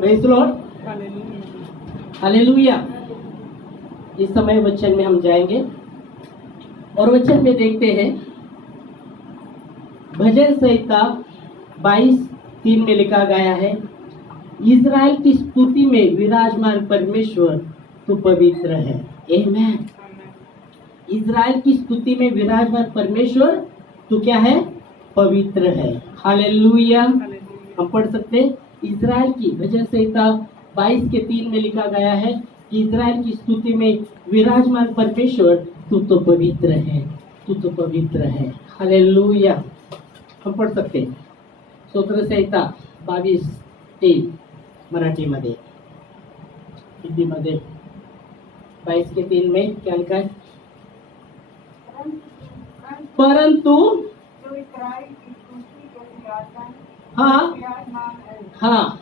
Praise Lord, hallelujah. इस समय वचन में हम जाएंगे और वचन में देखते हैं भजन संहिता 22:3 में लिखा गया है, इज़राइल की स्तुति में विराजमान परमेश्वर तू पवित्र है। आमेन। इज़राइल की स्तुति में विराजमान परमेश्वर तू क्या है? पवित्र है। हालेलुया। हम पढ़ सकते हैं इज़राइल की भजन संहिता 22:3 में लिखा गया है कि इज़राइल की स्तुति में विराजमान परमेश्वर तू तो पवित्र है, तू तो पवित्र है। हालेलुया। हम पढ़ सकते हैं स्तोत्र संहिता 22:3 मराठीमध्ये, हिंदीमध्ये 22:3 में क्या लिखा है? परंतु हाँ,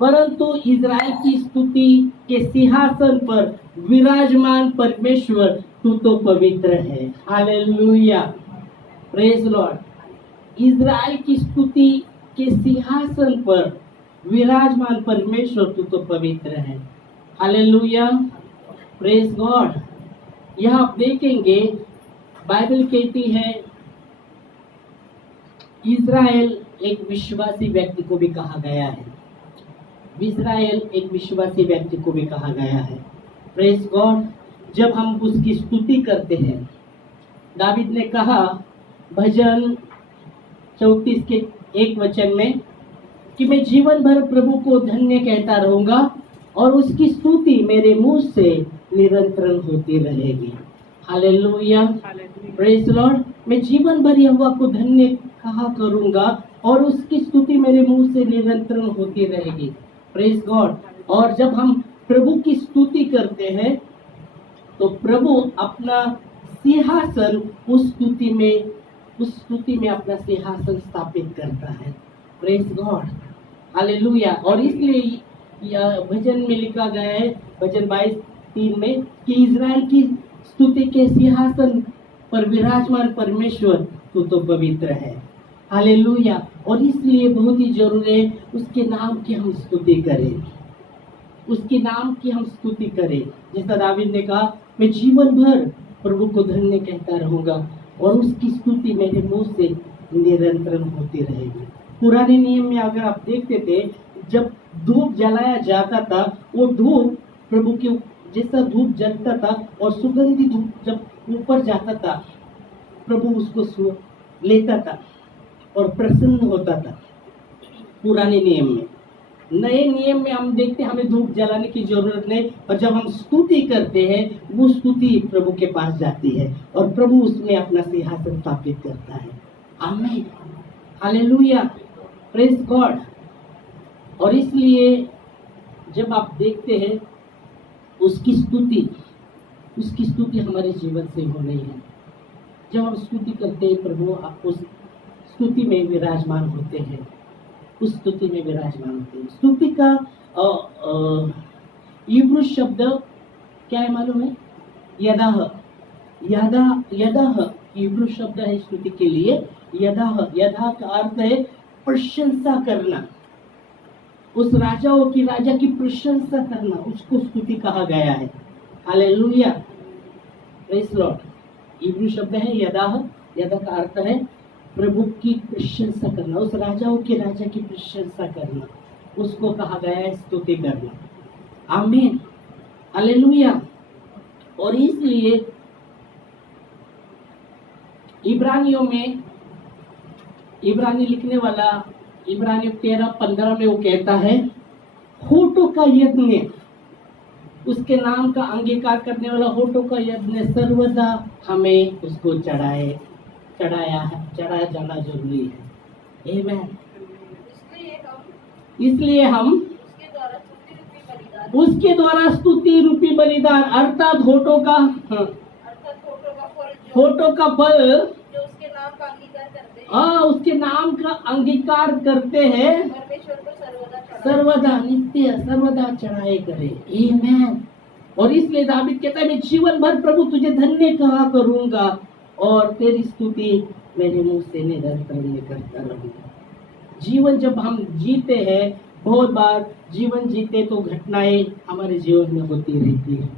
परंतु इज़राइल की स्तुति के सिंहासन पर विराजमान परमेश्वर तू तो पवित्र है। Hallelujah, praise Lord. इज़राइल की स्तुति के सिंहासन पर विराजमान परमेश्वर तू तो पवित्र है। Hallelujah, praise God. यह आप देखेंगे बाइबल कहती है इज़राइल एक विश्वासी व्यक्ति को भी कहा गया है। इज़राइल एक विश्वासी व्यक्ति को भी कहा गया है। Praise God. जब हम उसकी स्तुति करते हैं, दावीद ने कहा भजन 34 के 1 वचन में कि मैं जीवन भर प्रभु को धन्य कहता रहूंगा और उसकी स्तुति मेरे मुंह से निरंतर होती रहेगी। Hallelujah, praise Lord. मैं जीवन भर यहोवा को धन्य कहा करूंगा और उसकी स्तुति मेरे मुंह से निरंतर होती रहेगी। Praise God. और जब हम प्रभु की स्तुति करते हैं तो प्रभु अपना सिंहासन उस स्तुति में अपना सिंहासन स्थापित करता है। Praise God, hallelujah. और इसलिए यह भजन में लिखा गया है भजन 22:3 में कि इज़राइल की स्तुति के सिंहासन पर विराजमान परमेश्वर तू तो पवित्र है। हालेलुया। और इसलिए बहुत ही जरूरी है उसके नाम की हम स्तुति करें, उसके नाम की हम स्तुति करें। जैसा दावीद ने कहा मैं जीवन भर प्रभु को धन्य कहता रहूंगा और उसकी स्तुति मेरे मुंह से निरंतर होती रहेगी। पुराने नियम में अगर आप देखते थे जब धूप जलाया जाता था, वो धूप प्रभु के जैसा धूप जलता था और सुगंधित धूप जब ऊपर जाता था प्रभु उसको लेता था और प्रसन्न होता था। पुराने नियम में। नए नियम में हम देखते हैं हमें धूप जलाने की जरूरत नहीं, और जब हम स्तुति करते हैं वो स्तुति प्रभु के पास जाती है और प्रभु उसमें अपना सिंहासन स्थापित करता है। आमीन, हालेलुया, प्रेज गॉड। और इसलिए जब आप देखते हैं उसकी स्तुति हमारे जीवन से हो रही है। जब हम स्तुति करते हैं प्रभु आप उस स्तुति में विराजमान होते हैं, उस स्तुति में विराजमान होते हैं। स्तुति का इब्रू शब्द क्या है मालूम है? यदाह। इब्रू शब्द है स्तुति के लिए यदाह का अर्थ है प्रशंसा करना। उस राजा की प्रशंसा करना, उसको स्तुति कहा गया है। Hallelujah, praise Lord. इब्रू शब्द है यदाह का अर्थ है प्रभु की प्रशंसा करना, उस राजा की प्रशंसा करना, उसको कहा गया है स्तुति करना। आमीन, हालेलुया। और इसलिए इब्रानी लिखने वाला इब्रानी 13:15 में वो कहता है होठों का यज्ञ, उसके नाम का अंगीकार करने वाला होठों का यज्ञ सर्वदा हमें उसको चढ़ाया जाना जरूरी है। आमीन। इसलिए हम उसके द्वारा स्तुति रूपी बलिदान अर्थात होठों का फल जो उसके नाम का अंगीकार करते हैं, उसके नाम का अंगीकार करते हैं, परमेश्वर को सर्वदा नित्य सर्वदा चढ़ाए करे। आमीन। और इसलिए दावीद कहता है मैं जीवन भर प्रभु तुझे धन्य कहा करूंगा और तेरी स्तुति मेरे मुंह से निरंतर करता रहूंगा। जीवन जब हम जीते हैं बहुत बार जीवन जीते तो घटनाएं हमारे जीवन में होती रहती है,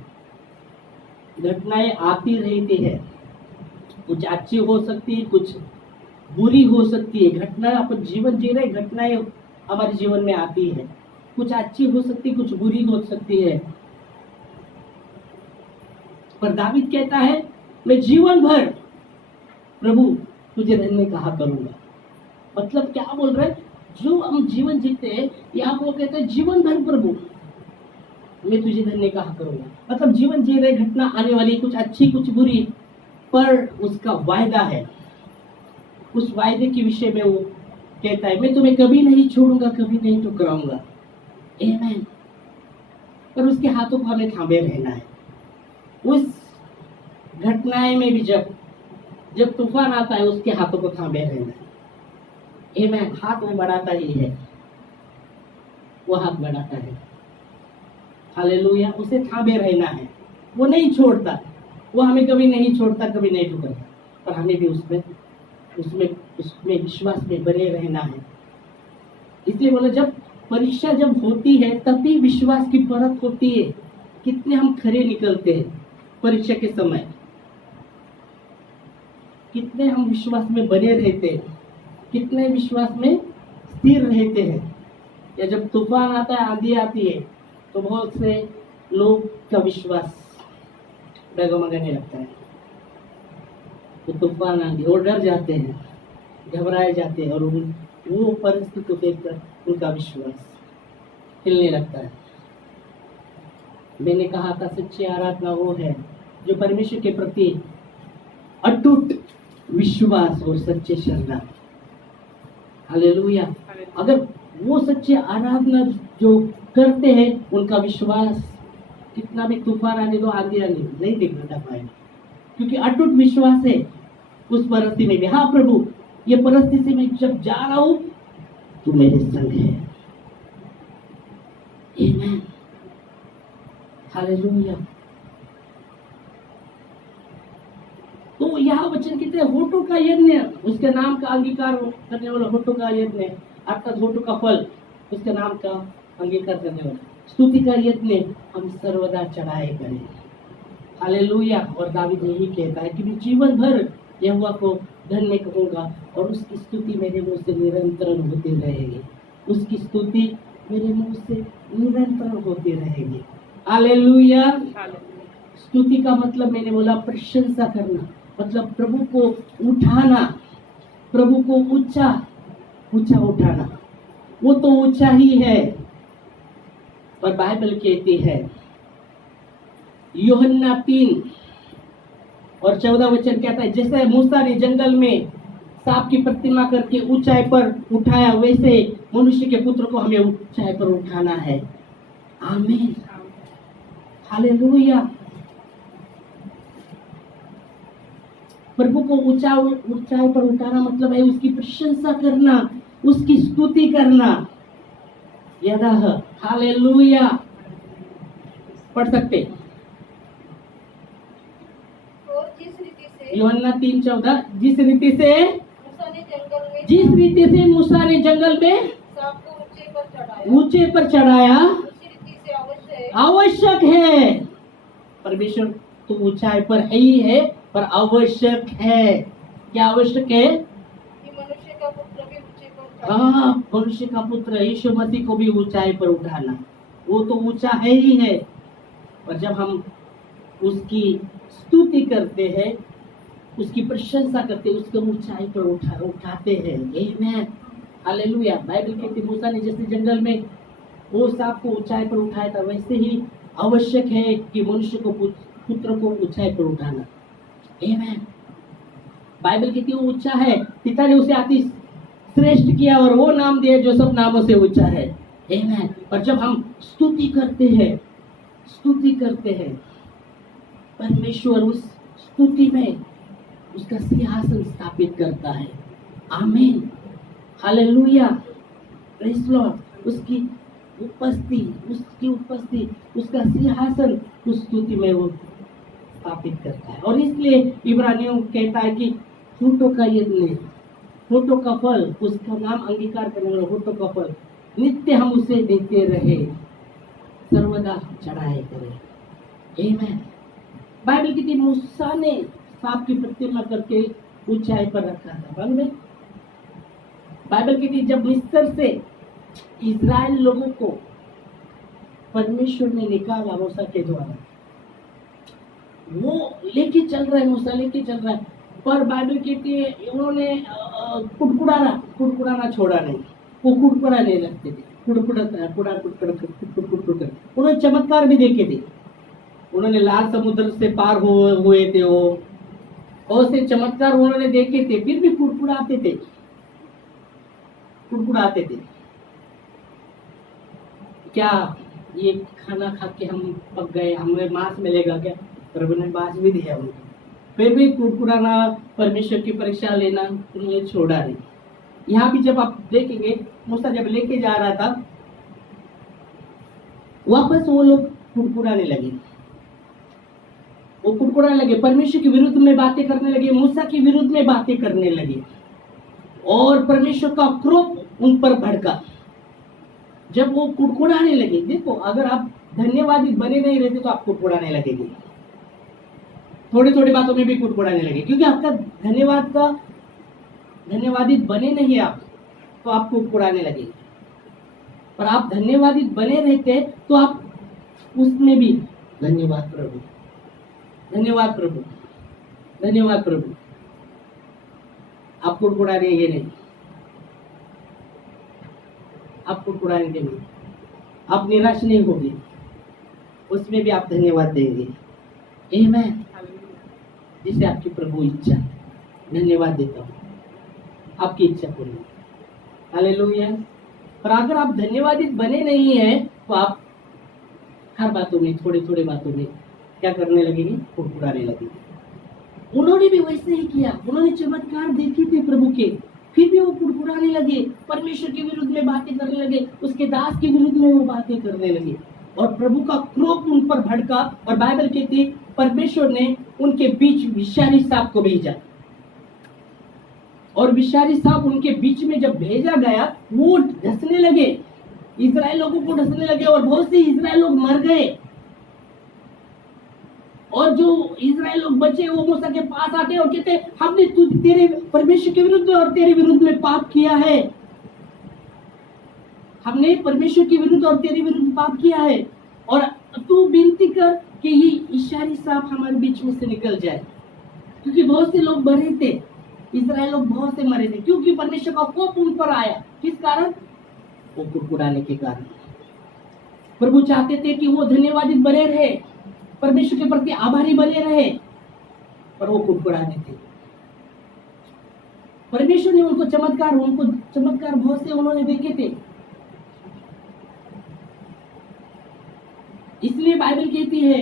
घटनाएं आती रहती है, कुछ अच्छी हो सकती है, कुछ बुरी हो सकती है। घटना अपन जीवन जी रहे, घटनाएं हमारे जीवन में आती है, कुछ अच्छी हो सकती, कुछ बुरी हो सकती है। पर दावीद कहता है मैं जीवन भर प्रभु तुझे धन्य कहा करूंगा। मतलब क्या बोल रहे हैं, जो हम जीवन जीते हैं, यहाँ वो कहते हैं जीवन भर प्रभु मैं तुझे धन्य कहा करूंगा। मतलब जीवन जी रहे, घटना आने वाली, कुछ अच्छी कुछ बुरी, पर उसका वायदा है, उस वायदे के विषय में वो कहता है मैं तुम्हें कभी नहीं छोड़ूंगा, कभी नहीं ठुकराऊंगा। आमीन। पर उसके हाथों को हमें थामे रहना है। उस घटनाएं में भी जब तूफान आता है, उसके हाथों को थामे रहना है। आमीन। हाथ वो बढ़ाता ही है, वो हाथ बढ़ाता है। हालेलुया। उसे थामे रहना है, वो नहीं छोड़ता, वो हमें कभी नहीं छोड़ता, कभी नहीं ठुकराता। पर हमें भी उसमें विश्वास में बने रहना है। इसलिए बोला जब परीक्षा जब होती है तभी विश्वास की परख होती है, कितने हम खरे निकलते हैं परीक्षा के समय, कितने हम विश्वास में बने रहते हैं, कितने विश्वास में स्थिर रहते हैं। या जब तूफान आता है, आंधी आती है, तो बहुत से लोग का विश्वास डगमगाने लगता है। तो तूफान आंधी और डर जाते हैं, घबराए जाते हैं, और वो परिस्थिति को देखकर उनका विश्वास हिलने लगता है। मैंने कहा था सच्ची आराधना वो है जो परमेश्वर के प्रति अटूट विश्वास और सच्चे श्रद्धा। हालेलुया। अगर वो सच्चे आराधना जो करते हैं, उनका विश्वास कितना भी तूफान आने दो, आंधी आने दो, नहीं देखना पाएगा, क्योंकि अटूट विश्वास है उस परिस्थिति में भी। हाँ प्रभु, ये परिस्थिति में जब जा रहा हूं तू मेरे संग है। आमीन। हालेलुया। तो यह वचन कहते हैं होठों का यज्ञ, उसके नाम का अंगीकार करने वाला होठों का यज्ञ, अर्थात होठों का फल, उसके नाम का अंगीकार करने वाला स्तुति का यज्ञ हम सर्वदा चढ़ाए करें। हालेलुया। और दावीद यही कहता है कि मैं जीवन भर यहोवा को धन्य कहूंगा और उसकी स्तुति मेरे मुंह से निरंतर होती रहेगी, उसकी स्तुति मेरे मुंह से निरंतर होती रहेगी। हालेलुया। स्तुति का मतलब मैंने बोला प्रशंसा करना, मतलब प्रभु को उठाना, प्रभु को ऊंचा ऊंचा उठाना। वो तो ऊंचा ही है, पर बाइबल कहती है यूहन्ना 3:14 वचन कहता है जैसे मूसा ने जंगल में सांप की प्रतिमा करके ऊंचाई पर उठाया, वैसे मनुष्य के पुत्र को हमें ऊंचाई पर उठाना है। आमीन। हालेलुया। प्रभु को ऊंचाई पर उठाना मतलब है उसकी प्रशंसा करना, उसकी स्तुति करना। यदह हालेलुया पढ़ सकते। और जिस रीति से यूहन्ना 3:14 जिस रीति से मूसा ने जंगल में सांप को ऊंचे पर चढ़ाया, उसी रीति से आवश्यक है। परमेश्वर तो ऊंचाई पर है ही है, पर आवश्यक है। क्या आवश्यक है? कि मनुष्य का पुत्र भी ऊंचे पर हाँ, मनुष्य का पुत्र यीशु मसीह को भी ऊंचाई पर उठाना। वो तो ऊंचा है ही है, पर जब हम उसकी स्तुति करते हैं, उसकी प्रशंसा करते हैं, उसको ऊंचाई पर उठाते हैं। आमीन। हालेलुया। बाइबल कहती मूसा ने जैसे जंगल में वो सांप को ऊंचाई पर उठाया था, वैसे ही आवश्यक है कि मनुष्य को पुत्र को ऊंचाई पर उठाना। आमीन। बाइबल कहती वो ऊंचा है, पिता ने उसे अति श्रेष्ठ किया और वो नाम दिया जो सब नामों से ऊंचा है। आमीन। पर जब हम स्तुति करते हैं, परमेश्वर उस स्तुति में उसका सिंहासन स्थापित करता है। आमीन। हालेलुया। Praise Lord. उसकी उपस्थिति, उसका सिंहासन उस स्तुति में वो स्थापित करता है। और इसलिए इब्रानियों कहता है कि होठों का यज्ञ, होठों का फल, उसका नाम अंगीकार करने वाला होठों का फल, नित्य हम उसे देते रहे, सर्वदा चढ़ाए करें। आमेन। बाइबल की थी मूसा ने सांप की प्रतिमा करके ऊंचाई पर रखा था, मालूम है? बाइबल की थी जब मिस्र से इजराइल लोगों को परमेश्वर ने निकाला मूसा के द्वारा, वो लेके चल रहा है, मूसा लेके चल रहा है, पर बाइबल कहती है उन्होंने कुड़कुड़ाना छोड़ा नहीं, वो कुड़कुड़ाने लगते थे, उन्होंने चमत्कार भी देखे थे, उन्होंने लाल समुद्र से पार हुए थे, वो और से चमत्कार उन्होंने देखे थे, फिर भी कुड़कुड़ाते थे। क्या ये खाना खा के हम पक गए, हमें मांस मिलेगा क्या? प्रभु ने मांस भी दिया उनको, फिर भी कुड़कुड़ाना, परमेश्वर की परीक्षा लेना उन्होंने छोड़ा नहीं। यहाँ भी जब आप देखेंगे मूसा जब लेके जा रहा था, वापस वो लोग कुड़कुड़ाने लगे, परमेश्वर के विरुद्ध में बातें करने लगे, मूसा के विरुद्ध में बातें करने लगे, और परमेश्वर का क्रोध उन पर भड़का। जब वो कुड़कुड़ाने लगे, देखो अगर आप धन्यवादी बने नहीं रहते तो आप कुड़कुड़ाने लगेंगे, थोड़ी थोड़ी बातों में भी कुड़कुड़ाने लगे, क्योंकि आपका धन्यवादी बने नहीं आप, तो आप कुड़कुड़ाने लगेंगे। पर आप धन्यवादी बने रहते तो आप उसमें भी धन्यवाद प्रभु, धन्यवाद प्रभु, धन्यवाद प्रभु, आप कुड़कुड़ाएंगे नहीं, आप कुड़कुड़ाएंगे नहीं, आप निराश नहीं होंगे, उसमें भी आप धन्यवाद देंगे। आमेन। जिसे आपकी प्रभु इच्छा, धन्यवाद देता हूँ, आपकी इच्छा पूरी। हालेलुया। पर अगर आप धन्यवादित बने नहीं है तो आप हर बातों में, थोड़ी थोड़ी बातों में क्या करने लगेंगे? कुड़कुड़ाने लगेंगे। उन्होंने भी वैसे ही किया, उन्होंने चमत्कार देखे थे प्रभु के, फिर भी वो कुड़कुड़ाने लगे, परमेश्वर के विरुद्ध में बातें करने लगे, उसके दास के विरुद्ध में वो बातें करने लगे, और प्रभु का क्रोध उन पर भड़का। और बाइबल कहती है परमेश्वर ने उनके बीच विषारी सांप को भेजा, और विषारी सांप उनके बीच में जब भेजा गया, वो डसने लगे, इजराइल लोगों को डसने लगे, और बहुत से इजराइल लोग मर गए। और जो इजराइल लोग बचे वो मूसा के पास आते और कहते हमने तेरे परमेश्वर के विरुद्ध और तेरे विरुद्ध में पाप किया है, हमने परमेश्वर के विरुद्ध और तेरे विरुद्ध पाप किया है, और तू विनती कर कि ये इशारी सांप हमारे बीच में से निकल जाए, क्योंकि बहुत से लोग मरे थे, इजराइल लोग बहुत से मरे थे, क्योंकि परमेश्वर का कोप उन पर आया। किस कारण? वो कुड़कुड़ाने के कारण। प्रभु चाहते थे कि वो धन्यवादित बने रहे, परमेश्वर के प्रति आभारी बने रहे, पर वो कुड़कुड़ाने थे। परमेश्वर ने उनको चमत्कार बहुत से उन्होंने देखे थे। इसलिए बाइबल कहती है,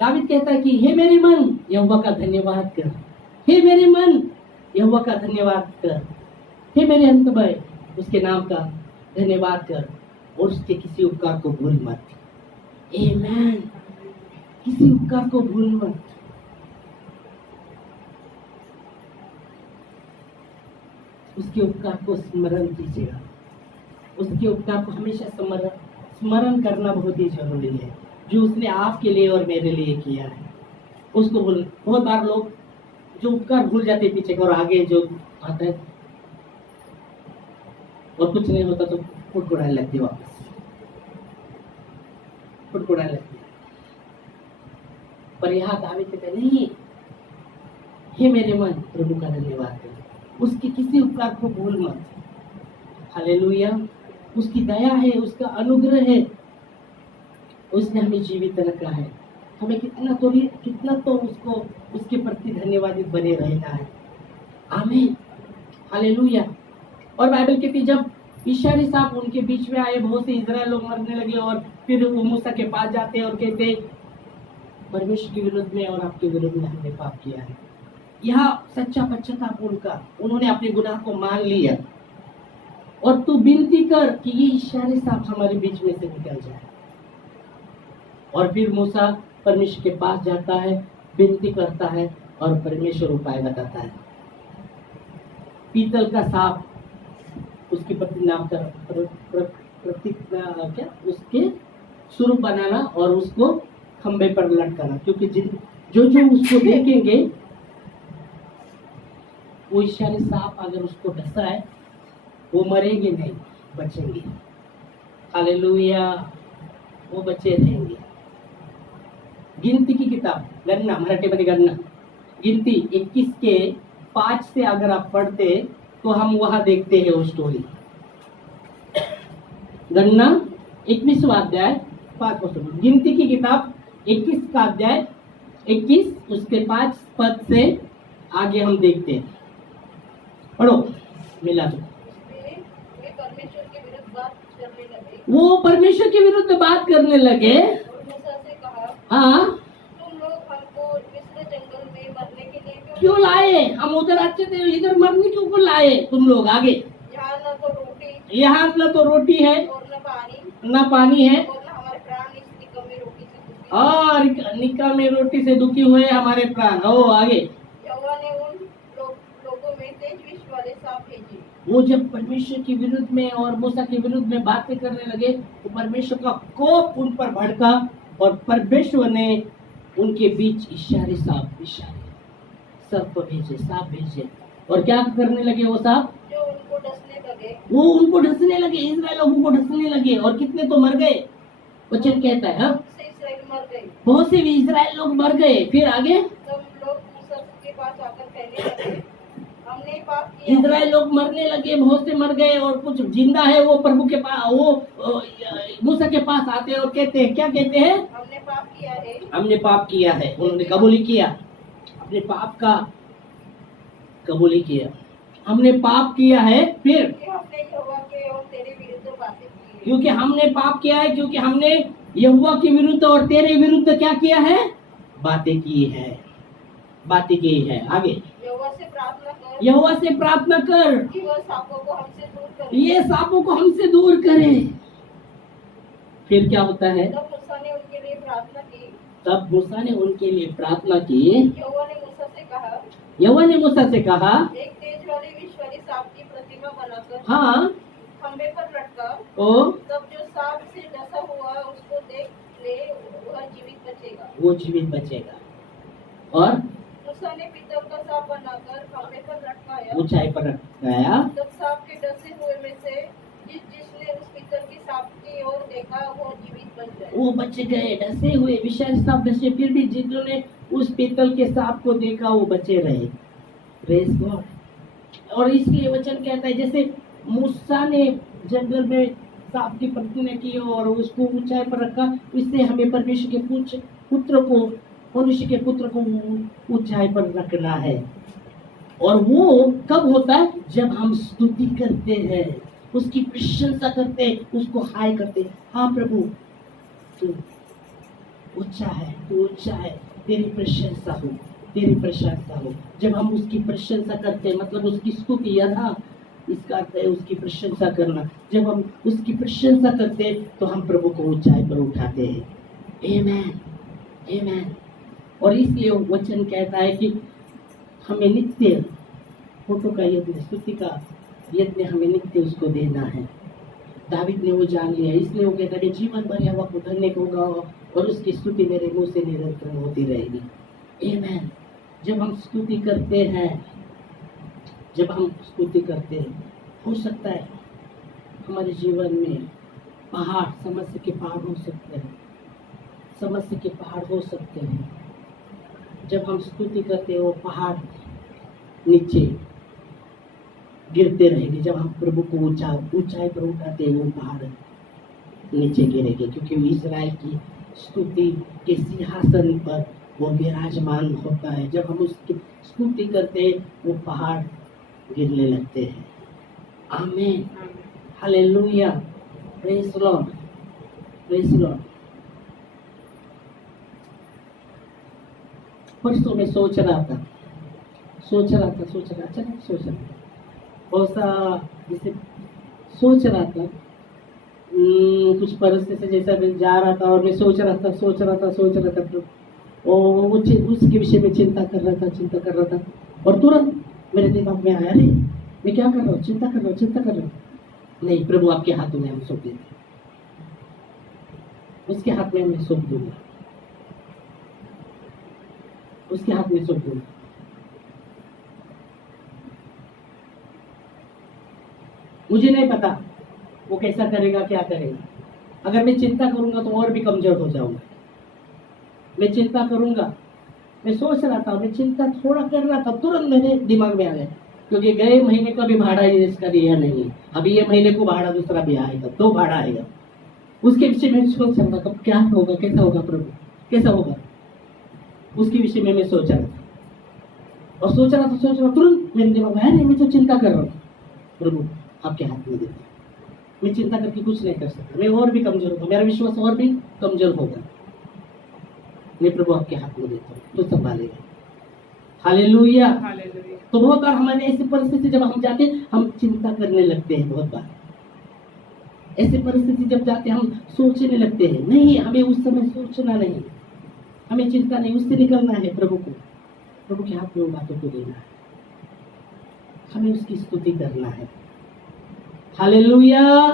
दावीद कहता है कि हे मेरे मन यहोवा का धन्यवाद कर, हे मेरे मन यहोवा का धन्यवाद कर, हे मेरे अंतबय उसके नाम का धन्यवाद कर, और उसके किसी उपकार को भूल मत। आमेन। किसी उपकार को भूल मत। उसके उपकार को स्मरण कीजिएगा, उसके उपकार को हमेशा स्मरण करना बहुत ही जरूरी है, जो उसने आपके लिए और मेरे लिए किया है। उसको बहुत बार लोग जो उपकार भूल जाते पीछे और आगे जो आता है और कुछ नहीं होता तो कुड़कुड़ाने लगते, वापस कुड़कुड़ाने लगते। पर यहाँ दावीद कहते नहीं, हे मेरे मन प्रभु का धन्यवाद कर, उसके किसी उपकार को भूल मत। हालेलुया। उसकी दया है, उसका अनुग्रह है, उसने हमें जीवित रखा है। हमें कितना तो उसको उसके प्रति धन्यवादित बने रहना है। आमीन। हालेलुया। और बाइबल कहती जब इशारी सांप उनके बीच में आए, बहुत से इजराइल लोग मरने लगे, और फिर वो मूसा के पास जाते और कहते परमेश्वर के विरुद्ध में और आपके विरुद्ध में हमने पाप किया है। यहाँ सच्चा पश्चाताप उनका, उन्होंने अपने गुनाह को मान लिया, और तू विनती कर कि ये इशारे सांप हमारे बीच में से निकल जाए। और फिर मूसा परमेश्वर के पास जाता है, विनती करता है, और परमेश्वर उपाय बताता है। पीतल का सांप उसकी प्रतिज्ञा प्रतिज्ञा क्या उसके स्वरूप बनाना और उसको खंबे पर लटकाना, क्योंकि जो जो उसको देखेंगे वो इशारे सांप अगर उसको डसा है वो मरेंगे नहीं, बचेंगे। हालेलुया, वो बचे रहेंगे। गिनती की किताब गणना, मराठीमध्ये गणना, गिनती 21 के 5 से अगर आप पढ़ते तो हम वहां देखते हैं वो स्टोरी। गणना 21वां अध्याय 5 पद, गिनती की किताब 21 का अध्याय 21 उसके 5 पद से आगे हम देखते हैं। पढ़ो मिला तो। वे परमेश्वर के विरुद्ध बात करने लगे वो परमेश्वर के विरुद्ध बात करने लगे। और मूसा से कहा, हाँ, तुम लोग हमको मिस्र जंगल में मरने के लिए क्यों लाए? हम उधर अच्छे थे, इधर मरने क्यों लाए तुम लोग? आगे यहाँ न तो रोटी यहाँ न तो रोटी है और न पानी न पानी है और न हमारे प्राण इस निकम्मे रोटी से दुखी। और निकम्मे रोटी से दुखी हुए हमारे प्राण। ओ आगे, यहोवा ने उन लोगों में तेज विष वाले सांप भेजे। वो जब परमेश्वर के विरुद्ध में और मूसा के विरुद्ध में बातें करने लगे तो परमेश्वर का कोप उन पर भड़का और परमेश्वर ने उनके बीच इशारे सर्प भेजे, सांप भेजे। और क्या करने लगे वो सांप? जो उनको डसने लगे, वो उनको ढसने लगे, इस्राएल लोगों को ढसने लगे। और कितने तो मर गए, वचन कहता है। हाँ, से इस्राएल मर गए। बहुत से भी इस्राएल लोग मर गए। फिर आगे तब लोग मूसा के पास आकर कहने लगे, हमने पाप किया है। इस्राएल लोग मरने लगे, बहुत से मर गए और कुछ जिंदा है। वो प्रभु के पास, वो मूसा के पास आते हैं और कहते हैं, क्या कहते हैं? हमने पाप किया है। हमने पाप किया है। उन्होंने कबूली किया, अपने पाप का कबूली किया, हमने पाप किया है। फिर कि हमने यहोवा के और तेरे विरुद्ध बातें की है। क्योंकि हमने पाप किया है, क्योंकि हमने यहोवा के विरुद्ध और तेरे विरुद्ध क्या किया है? बातें की है, बातें की है। आगे, यहोवा से प्रार्थना कर, यहोवा से प्रार्थना कर कि वह सांपों को हमसे दूर करे। ये सांपों को हमसे दूर करे। फिर क्या होता है? तब मूसा ने उनके लिए प्रार्थना की। तब मूसा ने उनके लिए प्रार्थना की। यहोवा ने मूसा से कहा, यहोवा ने मूसा से कहा, एक तेज वाली विष वाली सांप की प्रतिमा बनाकर हाँ, खंबे पर लटका। ओ तब जो सांप से डसा हुआ उसको देख ले, वह जीवित बचेगा। वो जीवित बचेगा। और मूसा ने पीतल का सांप बनाकर खंबे पर लटकाया। ऊंचाई पर गया। तब सांप के डसे हुए में से जिसने उस पीतल की सांप की ओर देखा वो जीवित बच गए। वो बच गए, डसे हुए, विषारी सांप डसे, फिर भी जिन्होंने उस पीतल के सांप को देखा वो बचे रहे। Praise God. और इसलिए वचन कहता है, जैसे मूसा ने जंगल में सांप की प्रतिज्ञा की और उसको ऊंचाई पर रखा, इससे हमें परमेश्वर के पुत्र को, मनुष्य के पुत्र को ऊंचाई पर रखना है। और वो कब होता है? जब हम स्तुति करते हैं, उसकी प्रशंसा करते हैं, उसको हाय करते हैं। हाँ प्रभु, तू ऊंचा है, तू ऊंचा है, तेरी प्रशंसा हो, तेरी प्रशंसा हो। जब हम उसकी प्रशंसा करते हैं, मतलब उसकी स्तुति, यथा इसका अर्थ है उसकी प्रशंसा करना। जब हम उसकी प्रशंसा करते हैं तो हम प्रभु को ऊंचाई पर उठाते हैं। आमेन, आमेन। और इसलिए वचन कहता है कि हमें नित्य फोटो का यज्ञ, स्तुति का यज्ञ हमें नित्य उसको देना है। दावीद ने वो जान लिया, इसलिए वो कहता है जीवन भर यहोवा को धन्य होगा और उसकी स्तुति मेरे मुंह से निरंतर होती रहेगी। आमेन। जब हम स्तुति करते हैं, जब हम स्तुति करते हैं, हो सकता है हमारे जीवन में पहाड़, समस्या के पहाड़ हो सकते हैं, समस्या के पहाड़ हो सकते हैं। जब हम स्तुति करते हैं वो पहाड़ नीचे गिरते रहेंगे। जब हम प्रभु को ऊंचाई पर उठाते हैं वो पहाड़ नीचे गिरेंगे, क्योंकि इस्राएल की स्तुति के सिंहासन पर वो विराजमान होता है। जब हम उसकी स्तुति करते हैं वो पहाड़ गिरने लगते हैं। आमीन, hallelujah, praise Lord, praise Lord. परसों में सोच रहा था अचानक सोच रहा था, बहुत सा जैसे सोच रहा था, कुछ परिस्थिति से जैसा मैं जा रहा था और मैं सोच रहा था और उसके विषय में चिंता कर रहा था और तुरंत मेरे दिमाग में आया, अरे मैं क्या कर रहा हूँ, चिंता कर रहा हूँ। नहीं, प्रभु आपके हाथों में हम सौंप देते हैं, उसके हाथ में मैं सौंप दूंगा, उसके हाथ में सौंप दूंगा। मुझे नहीं पता वो कैसा करेगा, क्या करेगा। अगर मैं चिंता करूंगा तो और भी कमजोर हो जाऊंगा। मैं चिंता करूंगा, मैं सोच रहा था, मैं चिंता थोड़ा कर रहा था, तुरंत मेरे दिमाग में आ गया, क्योंकि गए महीने का भी भाड़ा इसका दिया नहीं है, अभी ये महीने को भाड़ा दूसरा भी आएगा, 2 भाड़ा आएगा। उसके विषय में सोच रहा था, कब क्या होगा, कैसा होगा प्रभु, कैसा होगा, उसके विषय में मैं सोच रहा था। और सोच रहा तुरंत मेरे दिमाग में आया, नहीं मैं तो चिंता कर रहा हूँ। प्रभु आपके हाथ में देता हूं, मैं चिंता करके कुछ नहीं कर सकता, मैं और भी कमजोर होगा, मेरा विश्वास और भी कमजोर होगा। मैं प्रभु आपके हाथ में देता हूँ, तो संभालेगा। हालेलुया। तो बहुत बार हमारे ऐसी परिस्थिति जब हम जाते हैं, हम चिंता करने लगते हैं। बहुत बार ऐसी परिस्थिति जब जाते हैं, हम सोचने लगते हैं। नहीं, हमें उस समय सोचना नहीं, हमें चिंता नहीं, उससे निकलना है। प्रभु के हाथ में बातों को देना है, हमें उसकी स्तुति करना है। Hallelujah,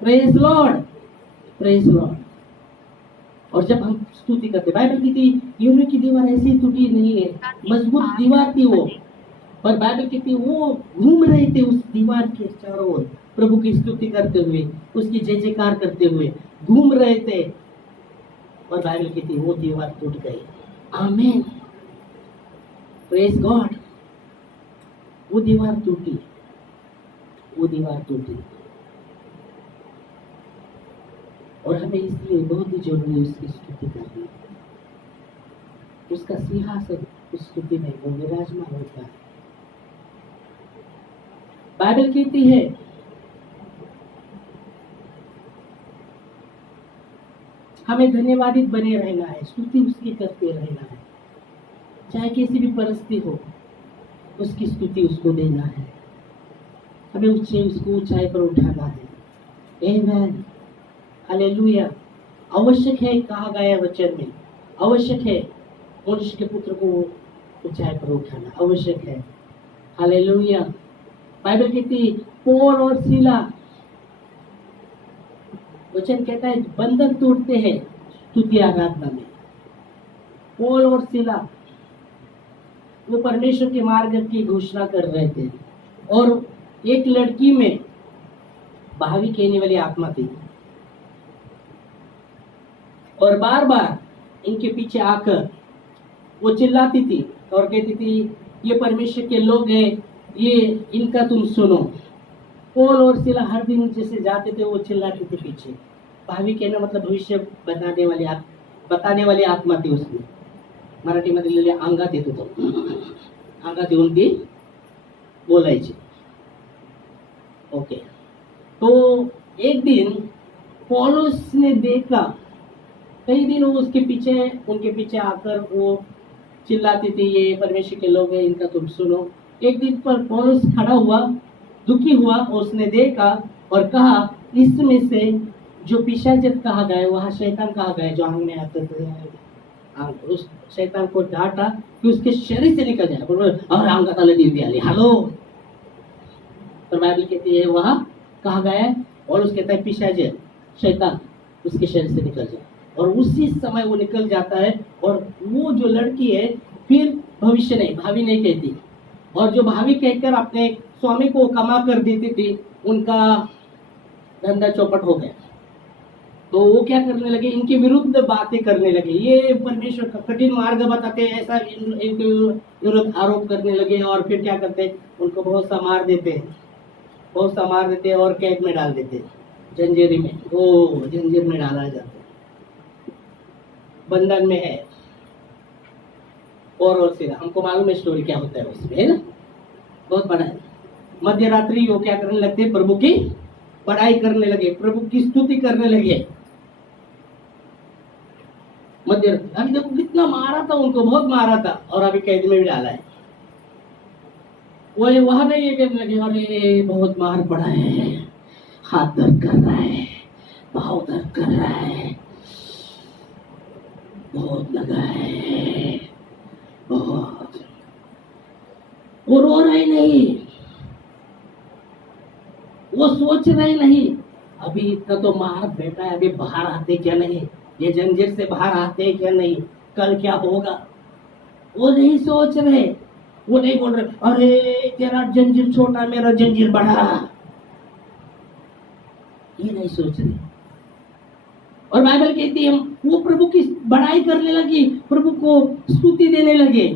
praise Lord, praise Lord. और जब हम स्तुति करते, बाइबल कहती यूनो की दीवार ऐसी टूटी नहीं है, मजबूत दीवार थी वो, और बाइबल कहती वो घूम रहे थे उस दीवार के चारों ओर, प्रभु की स्तुति करते हुए, उसकी जय जयकार करते हुए घूम रहे थे। और बाइबल कहती वो दीवार टूट गई। आमीन, प्रेज गॉड। वो दीवार टूटी, वो दीवार टूटी। और हमें इसलिए बहुत ही जरूरी है उसकी स्तुति करनी। उसका सिंहासन उस स्तुति में वो विराजमान होता है। बाइबल कहती है हमें धन्यवादित बने रहना है, स्तुति उसकी करते रहना है, चाहे किसी भी परिस्थिति हो, उसकी स्तुति उसको देना है। हमें उसको ऊंचाई पर उठाना है। आमीन, हालेलुया। आवश्यक है, कहा गया वचन में, आवश्यक है मनुष्य के पुत्र को ऊंचाई पर उठाना, आवश्यक है। हालेलुया। बाइबल कहती पौल और सीला, वचन कहता है बंधन तोड़ते हैं स्तुति आराधना में। पौल और सीला वो परमेश्वर के मार्ग की घोषणा कर रहे थे, और एक लड़की में भावी कहने वाली आत्मा थी, और बार बार इनके पीछे आकर वो चिल्लाती थी और कहती थी ये परमेश्वर के लोग हैं, ये इनका तुम सुनो। पौल और सीला हर दिन जैसे जाते थे वो चिल्लाते थे पीछे। भावी कहना मतलब भविष्य बताने वाली आत्मा थी उसमें। मराठी मध्ये लिहिले अंगात येत होतं, अंगात येऊन ती बोलायची। ओके, तो एक दिन पौलुस ने देखा, कई दिन वो उनके पीछे आकर वो चिल्लाती थी ये परमेश्वर के लोग हैं, इनका तुम सुनो। एक दिन पर पौलुस खड़ा हुआ, दुखी हुआ, उसने देखा और कहा इसमें से जो पिशाचित कहा गया, वहाँ शैतान कहा गया, जो आंग में आते थे, उस शैतान को डांटा कि उसके शरीर से निकल जाए। और अंगात आले दिव्य आले, हेलो। पर बाइबल कहती है वहाँ कहा गया है, और उसके कहता है पिशाचित शैतान उसके शरीर से निकल जाए, और उसी समय वो निकल जाता है। और वो जो लड़की है फिर भविष्य नहीं, भावी नहीं कहती, और जो भावी कहकर अपने स्वामी को कमा कर देती थी, उनका धंधा चौपट हो गया। तो वो क्या करने लगे, इनके विरुद्ध बातें करने लगे, ये परमेश्वर का कठिन मार्ग बताते हैं, ऐसा इनके विरुद्ध आरोप करने लगे। और फिर क्या करते हैं, उनको बहुत सा मार देते हैं और कैद में डाल देते हैं, जंजीर में डाला जाता है, बंधन में है। और सीधा हमको मालूम है स्टोरी क्या होता है उसमें, है ना, बहुत बड़ा है। मध्य रात्रि वो क्या करने लगते, प्रभु की पढ़ाई करने लगे, प्रभु की स्तुति करने लगे। अभी देखो कितना मारा था उनको, बहुत मारा था, और अभी कैद में भी डाला है। वो वहां नहीं ये कहने लगे अरे बहुत मार पड़ा है, हाथ दर्द कर रहा है, पाँव दर्द कर रहा है, बहुत लगा है, बहुत। वो रो रहे नहीं, वो सोच रहे नहीं अभी इतना तो मार बैठा है, अभी बाहर आते क्या नहीं, ये जंजीर से बाहर आते क्या नहीं, कल क्या होगा। वो नहीं सोच रहे, वो नहीं बोल रहे अरे तेरा जंजीर छोटा मेरा जंजीर बड़ा, ये नहीं सोच रहे। और बाइबल कहती है वो प्रभु की बड़ाई करने लगी, प्रभु को स्तुति देने लगे,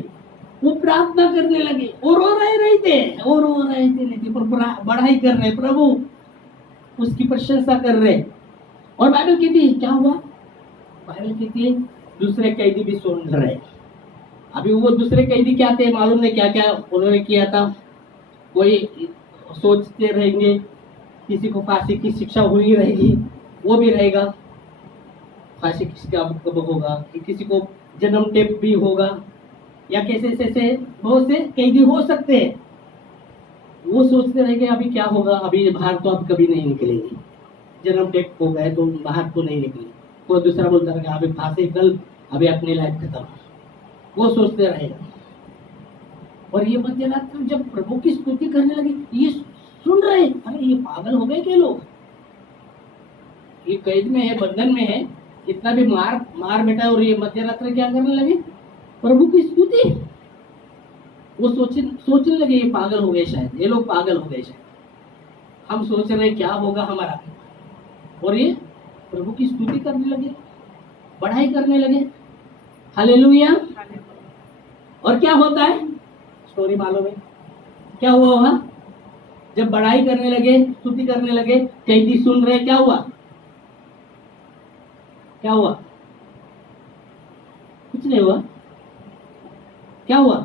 वो प्रार्थना करने लगे और रो रहे थे और रो रहे थे नहीं पर बड़ाई कर रहे, प्रभु उसकी प्रशंसा कर रहे। और बाइबल कहती है क्या हुआ, बाइबल कहती है दूसरे कैदी भी सुन रहे। अभी वो दूसरे कैदी क्या थे मालूम नहीं क्या क्या उन्होंने किया था। कोई सोचते रहेंगे किसी को फांसी की शिक्षा हुई रहेगी, वो भी रहेगा, फांसी किसी का कब होगा, किसी को जन्म टेप भी होगा, या कैसे कैसे बहुत से कैदी हो सकते हैं। वो सोचते रहेंगे अभी क्या होगा, अभी बाहर तो अब कभी नहीं निकलेंगे, जन्म टेप हो गए तो बाहर तो नहीं निकले। कोई दूसरा बोलता रहेगा अभी फांसी कल, अभी अपनी लाइफ खत्म, वो सोचते रहेगा। और ये मध्य रात में जब प्रभु की स्तुति करने लगे, ये सुन रहे अरे ये पागल हो गए क्या लोग, ये कैद में है, बंधन में है, इतना भी मार बेटा, और ये मध्य रात्र क्या करने लगे, प्रभु की स्तुति। वो सोचने लगे ये पागल हो गए, शायद ये लोग पागल हो गए, शायद हम सोच रहे क्या होगा हमारा, और ये प्रभु की स्तुति करने लगे, बढ़ाई करने लगे। हालेलुया। और क्या होता है, स्टोरी मालूम है क्या हुआ वहां, जब बढ़ाई करने लगे, स्तुति करने लगे, कैदी सुन रहे, क्या हुआ, क्या हुआ, कुछ नहीं हुआ, क्या हुआ,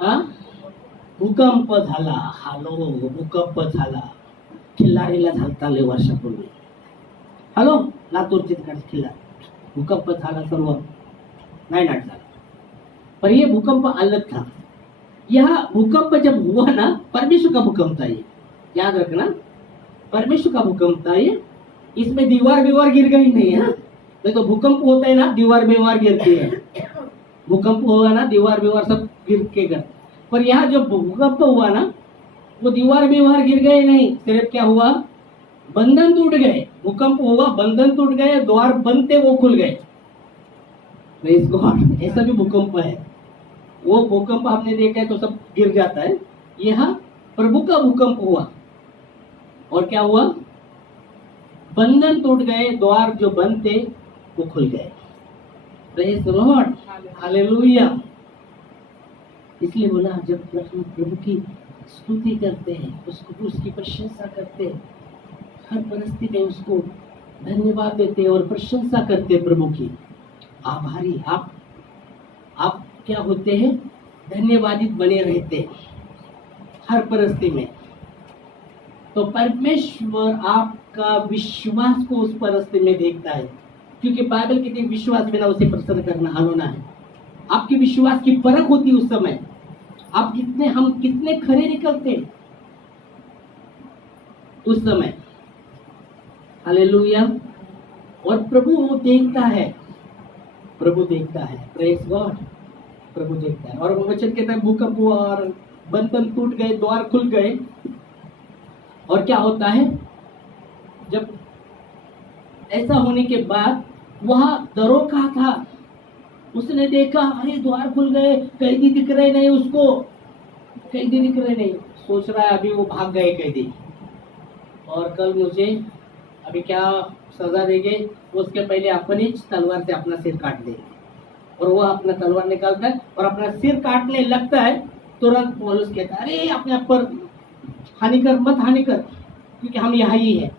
हा भूकंप झाला। हालो भूकंप झाला, खिल्लारीला झालता लय वर्षापूर्वी, हॅलो लातूरचे खिल्ला भूकंप झाला, सर्व नायनाट झाला। पर ये भूकंप अलग था। यह भूकंप जब हुआ ना, परमेश्वर का भूकंप था ये, याद रखना परमेश्वर का भूकंप था ये। इसमें दीवार गिर गई नहीं है, नहीं तो भूकंप होता है ना दीवार गिरती है, भूकंप हुआ ना दीवार सब गिर के गए। पर यहाँ जो भूकंप हुआ ना, वो दीवार गिर गए नहीं, सिर्फ क्या हुआ, बंधन टूट गए। भूकंप हुआ, बंधन टूट गए, द्वार बंद थे वो खुल गए। Praise God. ऐसा भी भूकंप है, वो भूकंप आपने देखा है तो सब गिर जाता है, यहाँ प्रभु का भूकंप हुआ और क्या हुआ, बंधन टूट गए, द्वार जो बंद थे वो खुल गए। Praise the Lord, hallelujah. इसलिए बोला जब प्रभु की स्तुति करते हैं, उसको उसकी प्रशंसा करते हैं, हर परिस्थिति में उसको धन्यवाद देते हैं और प्रशंसा करते हैं प्रभु की, आभारी आप क्या होते हैं, धन्यवादित बने रहते हैं हर परिस्थिति में। तो परमेश्वर आपका विश्वास को उस परिस्थिति में देखता है, क्योंकि बाइबल कहती है विश्वास बिना उसे प्रसन्न करना आलोना है। आपके विश्वास की परख होती है उस समय, आप हम कितने खरे निकलते उस समय। हालेलुया। और प्रभु वो देखता है, प्रभु देखता है, प्रेज़ गॉड, प्रभु देखता है। और वो वचन कहता है भूकंप हुआ और बंधन टूट गए, द्वार खुल गए। और क्या होता है, जब ऐसा होने के बाद वहां दरोगा था, उसने देखा अरे द्वार खुल गए, कैदी दिख रहे नहीं, उसको कैदी दिख रहे नहीं, सोच रहा है अभी वो भाग गए कैदी और कल मुझे अभी क्या सजा देंगे, उसके पहले अपनी तलवार से अपना सिर काट देंगे। और वो अपना तलवार निकालता है और अपना सिर काटने लगता है, तुरंत पौलुस कहता है अरे अपने आप पर मत हानि कर, क्योंकि हम यहाँ ही है,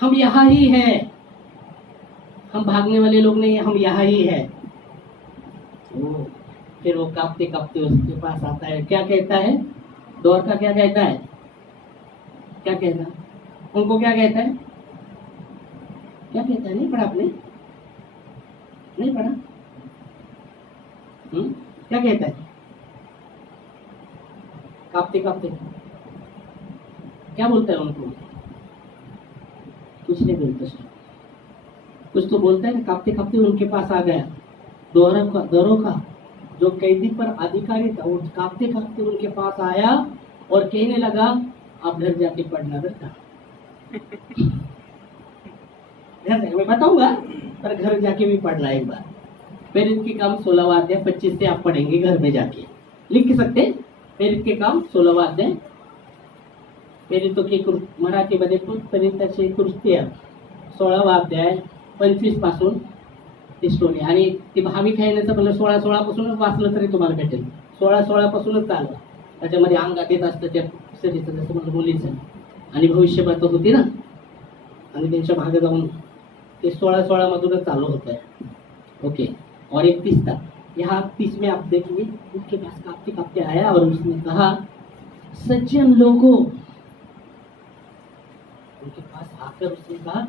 हम यहाँ ही है, हम भागने वाले लोग नहीं है, हम यहाँ ही है। फिर वो कांपते कांपते उसके पास आता है, क्या कहता है, दौर का क्या कहता है, क्या कहता है, उनको क्या कहता है, क्या कहता है, नहीं पढ़ा आपने, नहीं पढ़ा, क्या कहता है, कांपते कांपते क्या बोलता है उनको, कुछ नहीं बोलता, कुछ तो बोलता है ना, कांपते कांपते उनके पास आ गया। दरोगा जो कैदी पर अधिकारी था, वो कांपते कांपते उनके पास आया और कहने लगा आप घर जाके पढ़ना बेटा। घर जाके मैं बताऊंगा, पर घर जाके भी पढ़ना एक बार। प्रेरित के काम 16वां अध्याय 25 से आप पढ़ेंगे घर में जाके, लिख सकते हैं। प्रेरित के काम 16वां अध्याय, प्रेरितों की मराठीमध्ये प्रेरिताची कृत्य 16वां अध्याय 25 पासून ती स्टोरी, आणि ती भाविक येण्याचं म्हणलं 16 पासूनच वाचलं तरी तुम्हाला भेटेल। 16 पासूनच चाललं, त्याच्यामध्ये अंगात येत असतं त्या स्त्रीचं, जसं म्हणलं मुलीचं, आणि भविष्यवाणी होती ना, आणि त्यांच्या मागे जाऊन ते 16 मधूनच चालू होत है। ओके, और 31 तक, यहाँ 30 में आप देखिए, उसके पास कांपते कांपते आया और उसने कहा, सज्जन लोगों, उनके पास आकर उसने कहा,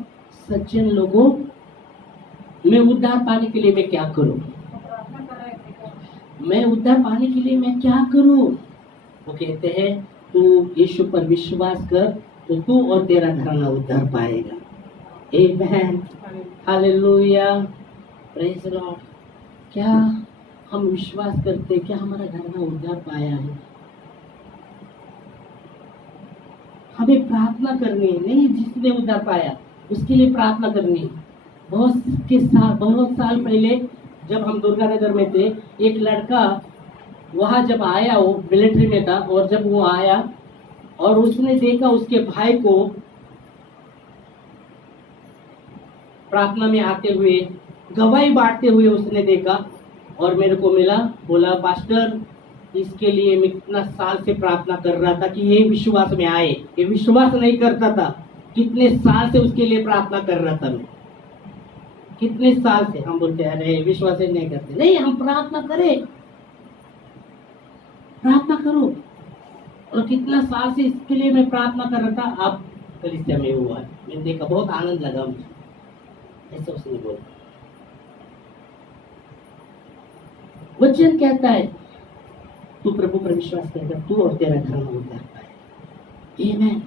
सज्जन लोगों, मैं उद्धार पाने के लिए मैं क्या करूं? मैं उद्धार पाने के लिए मैं क्या करूं? वो कहते हैं, तू यीशु पर विश्वास कर तो तू और तेरा घराना उद्धार पाएगा। आमेन, हालेलुया, प्रेज द लॉर्ड। क्या हम विश्वास करते, क्या हमारा घराना उद्धार पाया है? हमें प्रार्थना करनी है, नहीं जिसने उद्धार पाया उसके लिए प्रार्थना करनी है। बहुत साल पहले जब हम दुर्गा नगर में थे, एक लड़का वहां जब आया, वो मिलिट्री में था, और जब वो आया और उसने देखा उसके भाई को प्रार्थना में आते हुए, गवाही बांटते हुए उसने देखा, और मेरे को मिला, बोला, पास्टर, इसके लिए मैं इतना साल से प्रार्थना कर रहा था कि ये विश्वास में आए। ये विश्वास नहीं करता था, कितने साल से उसके लिए प्रार्थना कर रहा था मैं, कितने साल से। हम बोलते हैं अरे विश्वास ही नहीं करते, नहीं, हम प्रार्थना करें, प्रार्थना करो। और कितना साल से इसके लिए मैं प्रार्थना कर रहा था, अब कलीसिया में हुआ, मैंने देखा, बहुत आनंद लगा मुझे, ऐसा उसने बोला। वचन कहता है, तू प्रभु पर विश्वास करेगा, तू और तेरा घर उद्धार पाएगा। आमेन,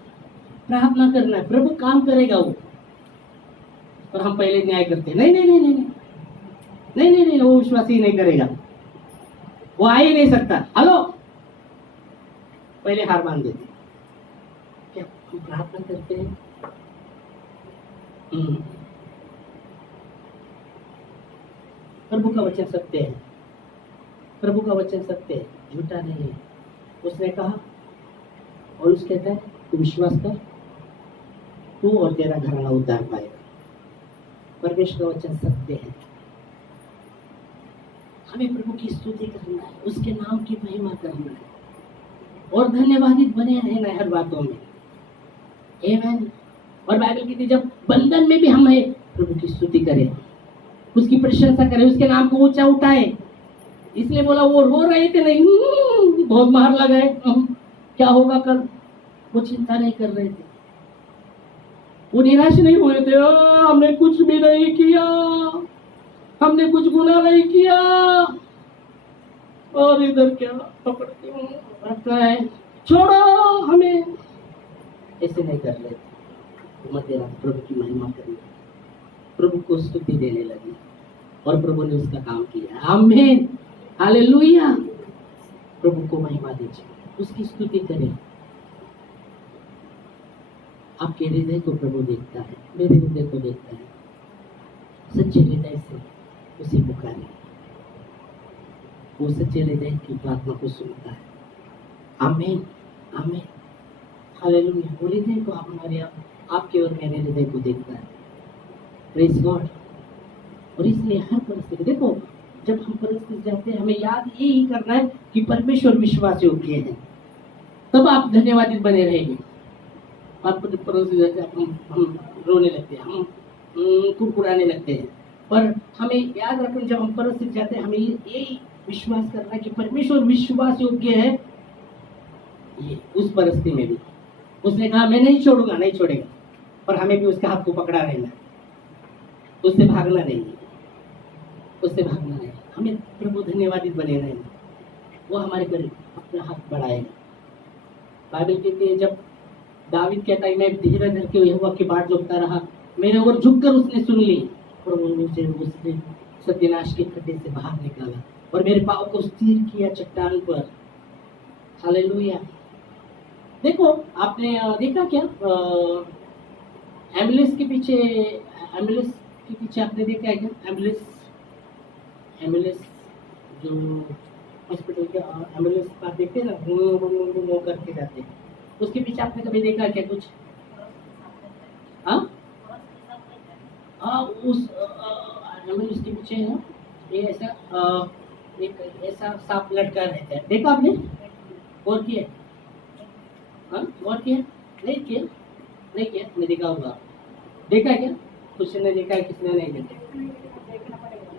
प्रार्थना करना है, प्रभु काम करेगा वो। पर हम पहले न्याय करते, नहीं नहीं नहीं नहीं नहीं नहीं नहीं, वो विश्वास ही नहीं करेगा, वो आ ही नहीं सकता। हेलो, पहले हार मान देते। क्या हम प्रार्थना करते हैं? प्रभु का वचन सत्य है, प्रभु का वचन सत्य है, झूठा नहीं है। उसने कहा, और उसने कहता है, तू विश्वास कर, तू और तेरा घराना उद्धार पाएगा। परमेश्वर का वचन सत्य है। हमें प्रभु की स्तुति करना है, उसके नाम की महिमा करना है, और धन्यवादित बने रहना है हर बातों में। आमेन। और बाइबल कहती है, जब बंधन में भी हम है, प्रभु की स्तुति करें, उसकी प्रशंसा करें, उसके नाम को ऊंचा उठाए। इसलिए बोला, वो रो रहे थे, नहीं बहुत मार लगाए, क्या होगा कल, वो चिंता नहीं कर रहे थे, वो निराश नहीं हुए थे, हमने कुछ भी नहीं किया, हमने कुछ गुनाह नहीं किया, और इधर क्या पकड़ती हूँ, रखता है, छोड़ो हमें, ऐसे नहीं कर रहे थे। मत देना, प्रभु की महिमा करनी, प्रभु को स्तुति देने लगी, और प्रभु ने उसका काम किया। आमीन, हालेलुया। प्रभु को महिमा दीजिए, उसकी स्तुति करें। आपके हृदय को प्रभु देखता है, मेरे हृदय को देखता है। सच्चे हृदय से उसे पुकारें, वो सच्चे हृदय की प्रार्थना को सुनता है। आमीन, आमीन, हालेलुया। वो हृदय को हमारे आपके और मेरे हृदय को देखता है। Praise God. और इसलिए हर परिस्थिति, देखो, जब हम परिस्थिति जाते हैं, हमें याद यही करना है कि परमेश्वर विश्वास योग्य है, तब आप धन्यवादित बने रहेंगे। आप परिस्थिति जाते हैं, हम रोने लगते हैं, हम कुरकुराने लगते हैं, पर हमें याद रखना, जब हम परिस्थिति जाते हैं, हमें यही विश्वास करना है कि परमेश्वर विश्वास योग्य है। ये उस परिस्थिति में भी उसने कहा, मैं नहीं छोड़ूंगा, नहीं छोड़ेगा, पर हमें भी उसके हाथ को पकड़ा रहना है, उससे भागना नहीं है, उससे भागना नहीं। हमें प्रभु धन्यवादित बने रहना, वो हमारे करीब अपना हाथ बढ़ाएगा। बाइबल कहती है, जब दावीद कहता है, मैं धीरे धीरे के यहोवा की बाट जोतता रहा, मेरे ओर झुककर उसने सुन ली, प्रभु ने उसने सत्यानाश के खड्डे से बाहर निकाला, और मेरे पाँव को स्थिर किया चट्टान पर। हालेलुया। देखो आपने देखा क्या एम्बुलेंस के पीछे आपने देखा है क्या? एम्बुलेंस जो हॉस्पिटल के एम्बुलेंस का देखते हैं ना, वो करके जाते हैं, उसके पीछे आपने कभी देखा क्या कुछ? हाँ उस एम्बुलेंस के पीछे ना ये ऐसा एक ऐसा सांप लटका रहता है, देखा आपने? और किया? हाँ और किया? नहीं किया? नहीं किया? मैं दिखाऊंगा। देखा है क्या? किसी ने देखा है, किसने नहीं देखा?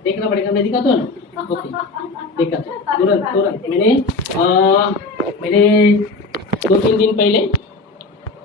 देखना पड़ेगा, मैं दिखाता हूँ ना। ओके देखा तो तुरंत मैंने 2-3 दिन पहले